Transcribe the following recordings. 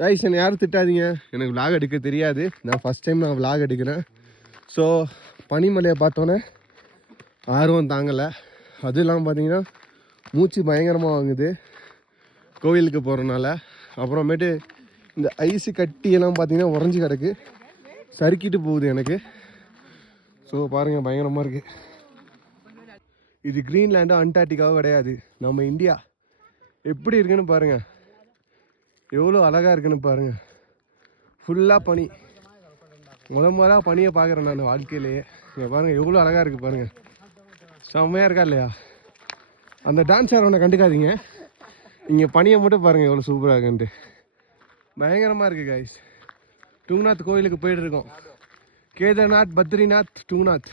Guys என்னை யாரும் திட்டாதீங்க, எனக்கு விளாக் எடுக்க தெரியாது. நான் ஃபஸ்ட் டைம் நான் விளாக் எடுக்கிறேன். ஸோ பனிமலையை பார்த்தோன்னே ஆர்வம் தாங்கலை. அதுவும் இல்லாமல் பார்த்தீங்கன்னா மூச்சு பயங்கரமாக வாங்குது கோவிலுக்கு போகிறனால. அப்புறமேட்டு இந்த ஐஸு கட்டியெல்லாம் பார்த்தீங்கன்னா உறைஞ்சி கிடக்கு, சறுக்கிட்டு போகுது எனக்கு. ஸோ பாருங்கள் பயங்கரமாக இருக்குது. இது கிரீன்லேண்டோ அண்டார்டிகாவோ கிடையாது, நம்ம இந்தியா. எப்படி இருக்குன்னு பாருங்கள், எவ்வளோ அழகாக இருக்குன்னு பாருங்கள். ஃபுல்லாக பனி, முதல்ல பனியை பார்க்குறேன் நான் வாழ்க்கையிலேயே. இங்கே பாருங்கள் எவ்வளோ அழகாக இருக்குது பாருங்கள், செம்மையாக இருக்கா இல்லையா? அந்த டான்ஸ் ஆடுறவனை கண்டுக்காதீங்க, இங்கே பனியை மட்டும் பாருங்கள் எவ்வளோ சூப்பராக இருக்குன்ட்டு. பயங்கரமாக இருக்குது கைஸ். டுங்நாத் கோயிலுக்கு போயிட்டு இருக்கோம். கேதார்நாத், பத்ரிநாத், டுங்நாத்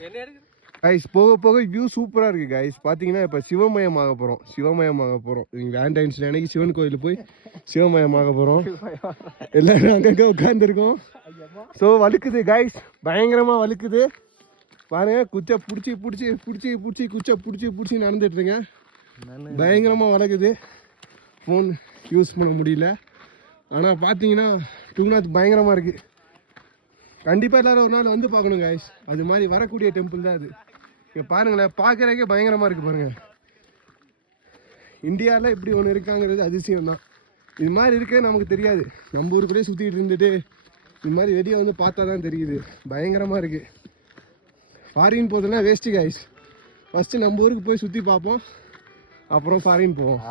கைஸ். போக போக வியூ சூப்பராக இருக்குது கைஸ். பார்த்தீங்கன்னா இப்போ சிவமயமாக போகிறோம். நீங்கள் வேலண்டைன்ஸ் டே அன்னைக்கு சிவன் கோயில் போய் சிவமயமாக போகிறோம். எல்லாரும் அங்கங்கே உட்காந்துருக்கோம். ஸோ வழுக்குது கைஸ், பயங்கரமாக வழுக்குது பாருங்க. குச்சை பிடிச்சி நடந்துட்டுருங்க. பயங்கரமாக வளர்க்குது, ஃபோன் யூஸ் பண்ண முடியல. ஆனால் பார்த்தீங்கன்னா டுங்நாத் பயங்கரமாக இருக்குது. கண்டிப்பாக எல்லோரும் ஒரு நாள் வந்து பார்க்கணும் கைஸ். அது மாதிரி வரக்கூடிய டெம்பிள் தான் அது. இங்கே பாருங்களேன், பார்க்குறதுக்கே பயங்கரமாக இருக்குது பாருங்கள். இந்தியாவில் இப்படி ஒன்று இருக்காங்கிறது அதிசயம் தான். இது மாதிரி இருக்கே நமக்கு தெரியாது. நம்ம ஊருக்குள்ளேயே சுற்றிட்டு இருந்துட்டு இது மாதிரி வெளியே வந்து பார்த்தா தான் தெரியுது. பயங்கரமாக இருக்குது. ஃபாரின் போகிறதுனா வேஸ்ட்டு கைஸ். ஃபஸ்ட்டு நம்ம ஊருக்கு போய் சுற்றி பார்ப்போம், அப்புறம் ஃபாரின் போவோம்.